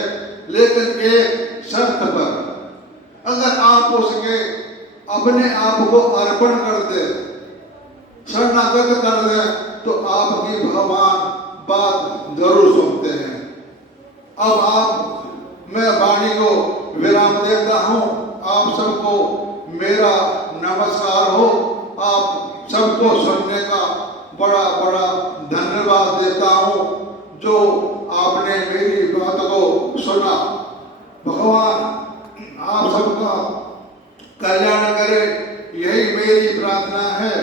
लेकिन एक शर्त पर, अगर आप उसके अपने आप को अर्पण कर दे, शरणागत कर दे, तो आपकी भगवान बात जरूर सुनते हैं। अब आप मैं वाणी को विराम देता हूँ। आप सबको मेरा नमस्कार हो। आप सबको सुनने का बड़ा बड़ा धन्यवाद देता हूँ, जो आपने मेरी बात को सुना। भगवान आप सबका कल्याण करे, यही मेरी प्रार्थना है।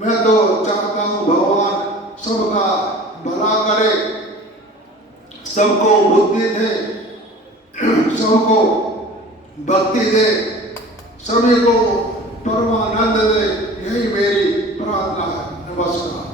मैं तो चाहता हूँ भगवान सबका भला करे। सबको बुद्धि दे, सबको भक्ति दे, सभी को परमानंद दे, यही मेरी प्रार्थना है। नमस्कार।